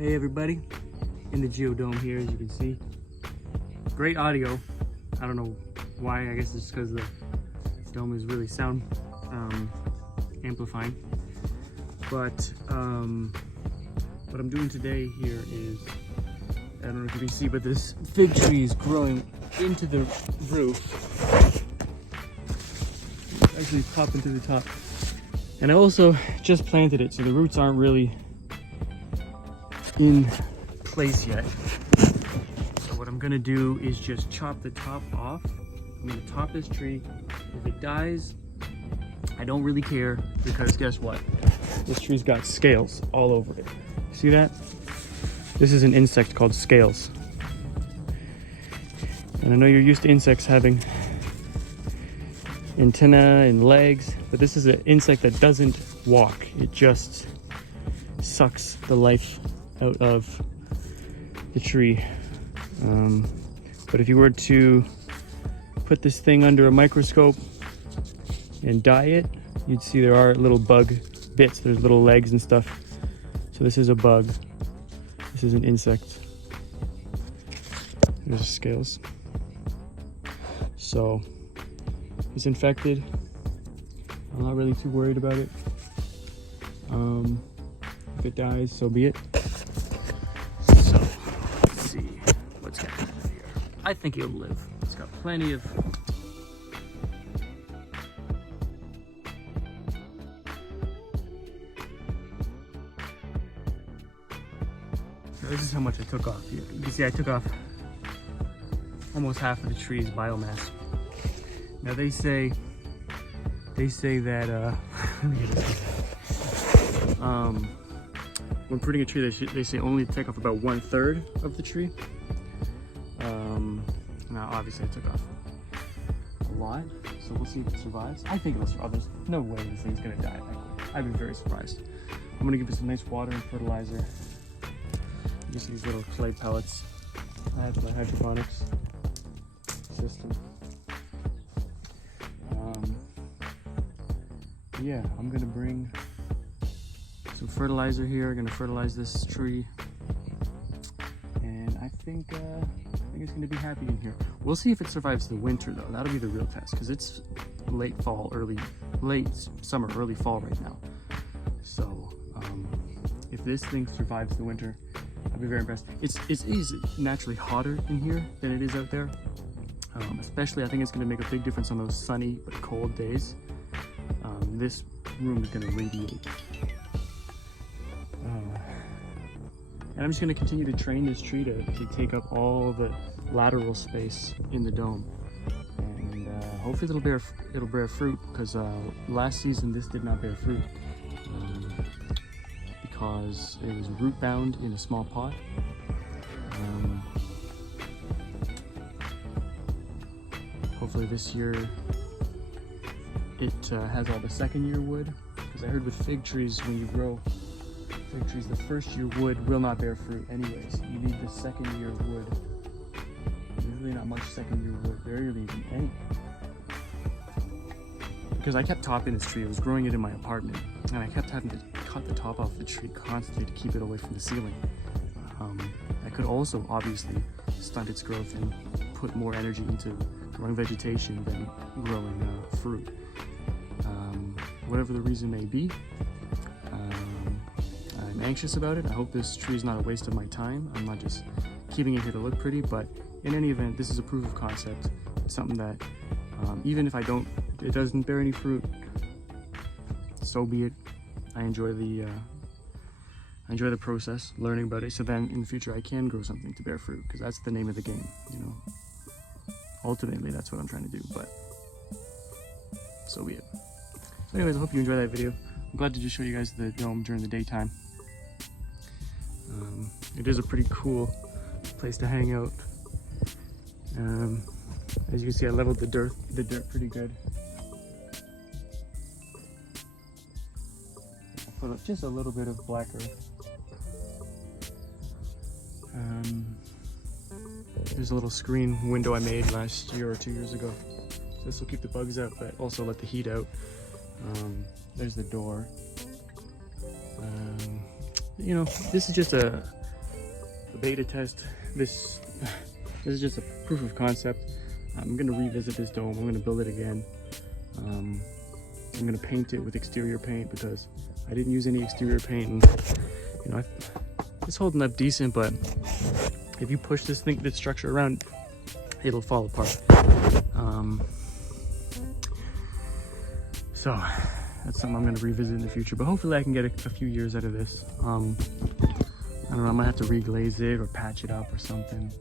Hey everybody, in the GeoDome here, as you can see. Great audio. I don't know why, I guess it's because the dome is really sound amplifying. But what I'm doing today here is, I don't know if you can see, but this fig tree is growing into the roof. Actually popping to the top. And I also just planted it, so the roots aren't really in place yet. So what I'm gonna do is just chop the top off. I'm gonna top this tree. If it dies, I don't really care, because guess what? This tree's got scales all over it. See that? This is an insect called scales. And I know you're used to insects having antennae and legs, but this is an insect that doesn't walk. It just sucks the life out of the tree. But if you were to put this thing under a microscope and dye it, you'd see there are little bug bits. There's little legs and stuff. So this is a bug. This is an insect. There's scales. So it's infected. I'm not really too worried about it. If it dies, so be it. So let's see what's happening here. I think it'll live. It's got plenty of this is how much I took off. You can see I took off almost half of the tree's biomass. Now they say that let me get this. When pruning a tree, they say only take off about 1/3 of the tree. Now obviously I took off a lot, so we'll see if it survives. I think it'll survive. There's no way this thing's gonna die. I'd be very surprised. I'm gonna give it some nice water and fertilizer. Just these little clay pellets. I have my hydroponics system. Yeah, I'm gonna bring some fertilizer here. I'm gonna fertilize this tree, and I think it's gonna be happy in here. We'll see if it survives the winter though. That'll be the real test, because it's late summer, early fall right now. So if this thing survives the winter, I'll be very impressed. It is naturally hotter in here than it is out there. Especially, I think it's going to make a big difference on those sunny but cold days. This room is going to radiate. And I'm just going to continue to train this tree to take up all the lateral space in the dome. And hopefully it'll bear fruit, because last season this did not bear fruit. Because it was root bound in a small pot. Hopefully this year it has all the second year wood, because I heard with fig trees, when you grow fig trees, the first year wood will not bear fruit anyways. You need the second year wood. There's really not much second year wood, barely even any. Because I kept topping this tree. I was growing it in my apartment, and I kept having to cut the top off the tree constantly to keep it away from the ceiling. I could also obviously stunt its growth and put more energy into growing vegetation than growing fruit. Whatever the reason may be, I'm anxious about it. I hope this tree is not a waste of my time. I'm not just keeping it here to look pretty, but in any event, this is a proof of concept. It's something that even if it doesn't bear any fruit, so be it. I enjoy the process, learning about it, so then in the future I can grow something to bear fruit, because that's the name of the game, you know. Ultimately, that's what I'm trying to do, but so be it. So anyways, I hope you enjoyed that video. I'm glad to just show you guys the dome during the daytime. It is a pretty cool place to hang out. As you can see, I leveled the dirt pretty good. I'll put just a little bit of black earth. There's a little screen window I made last year or 2 years ago. So this will keep the bugs out, but also let the heat out. There's the door. You know, this is just a beta test. This is just a proof of concept. I'm gonna revisit this dome. I'm gonna build it again. I'm gonna paint it with exterior paint because I didn't use any exterior paint, and you know, it's holding up decent, but if you push this structure around, it'll fall apart. So that's something I'm gonna revisit in the future, but hopefully I can get a few years out of this. I don't know, I might have to reglaze it or patch it up or something.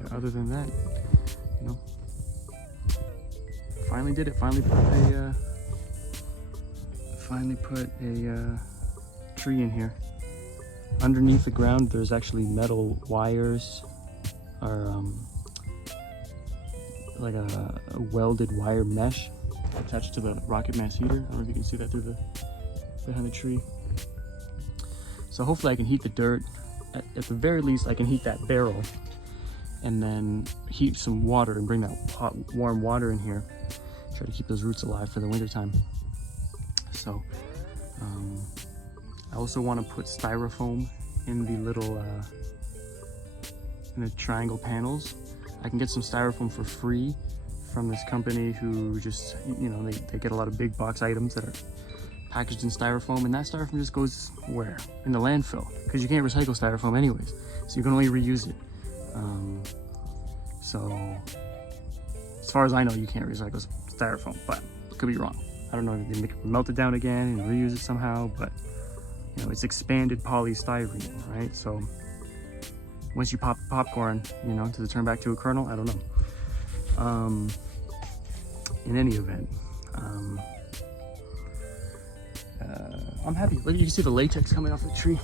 But other than that, you know, finally did it. Finally put a tree in here. Underneath the ground, there's actually metal wires, or like a welded wire mesh attached to the rocket mass heater. I don't know if you can see that through behind the tree. So hopefully I can heat the dirt. At the very least, I can heat that barrel and then heat some water and bring that hot, warm water in here. Try to keep those roots alive for the winter time. So I also want to put styrofoam in the little in the triangle panels. I can get some styrofoam for free from this company who just, you know, they get a lot of big box items that are packaged in styrofoam, and that styrofoam just goes where? In the landfill, because you can't recycle styrofoam anyways, so you can only reuse it. So as far as I know, you can't recycle styrofoam, but could be wrong. I don't know if they can melt it down again and reuse it somehow, but you know, it's expanded polystyrene, right? So once you pop popcorn, you know, does it turn back to a kernel? I don't know. In any event, I'm happy. Look, you can see the latex coming off the tree.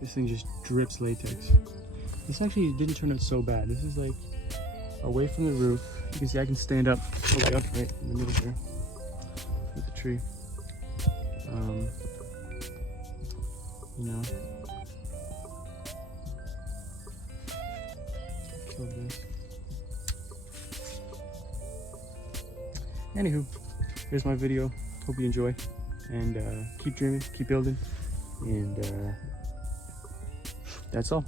This thing just drips latex. This actually didn't turn out so bad. This is like away from the roof. You can see I can stand up all the way up right in the middle here with the tree. You know, kill this. Anywho, here's my video. Hope you enjoy, and keep dreaming, keep building, and that's all.